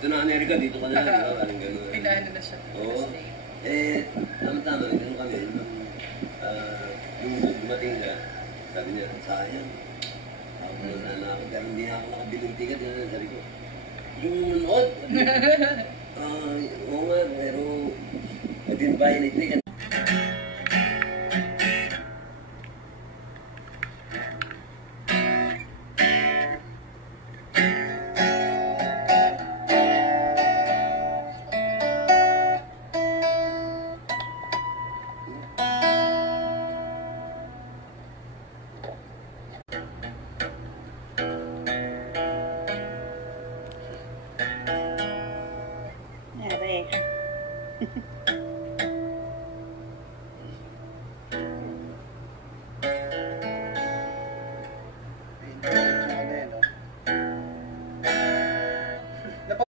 Ito na, Amerika, dito ka na lang, di ba? Parang gano'n. Pinaano na siya. Oo. Tama-tama, ganun kami. Nung dumating na, sabi niya, sayang. Ako na sana ako, pero hindi ako nakabiling ticket. Sabi ko, yung nanonood. Oo nga, pero I didn't buy any ticket.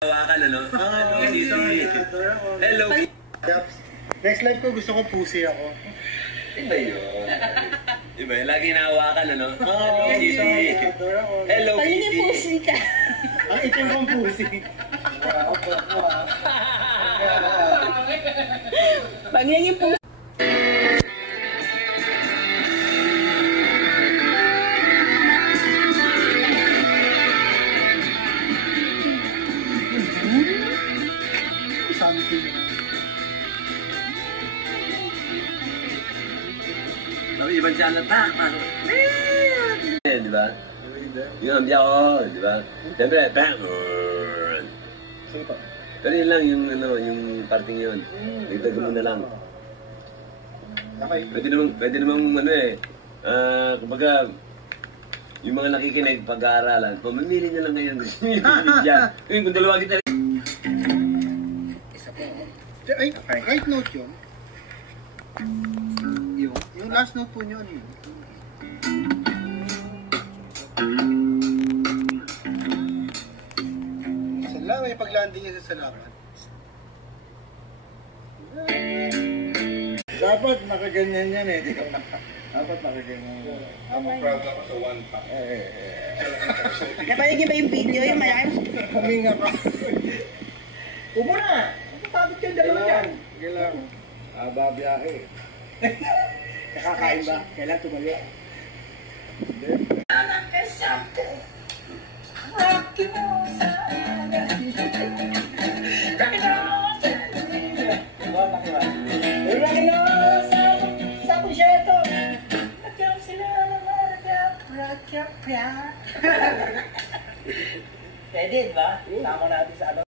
Hawakan ano? Hello. Next live ko gusto ko pussy ako. Iba yun. Iba yun. Lagi nahawakan ano? Hello, Pagiging Kitty. pussy ka. Ang itim kong pussy. Pagiging pussy. Something. Tapi ibang channel pa. Di ba? Yung ambiya ko, di ba? Siyempre, bang! Sige pa. Pero yun lang, yung ano, yung parting yun. Dagdag mo na lang. Okay. Pwede namang ano kumbaga, yung mga nakikinig pag-aaralan, mamimili na lang ngayon. Gusto nyo yung yan. Kung dalawa kita. Ay, right note yun. Yung last note po nyo, ano yun? May pag-landing niya sa salamat. Dapat nakaganyan yan eh. Dapat nakaganyan yan. Ako proud ako sa one pack. Napalagay ba yung video? Yung malaki? Huminga ka. Umo na! Pagod yung dalawa dyan. Kailang. Babiyahe. Nakakain ba? Kailan tumayo? Anak ka sakto. Rocky mo sa Pwede, di ba? Sama natin sa ano.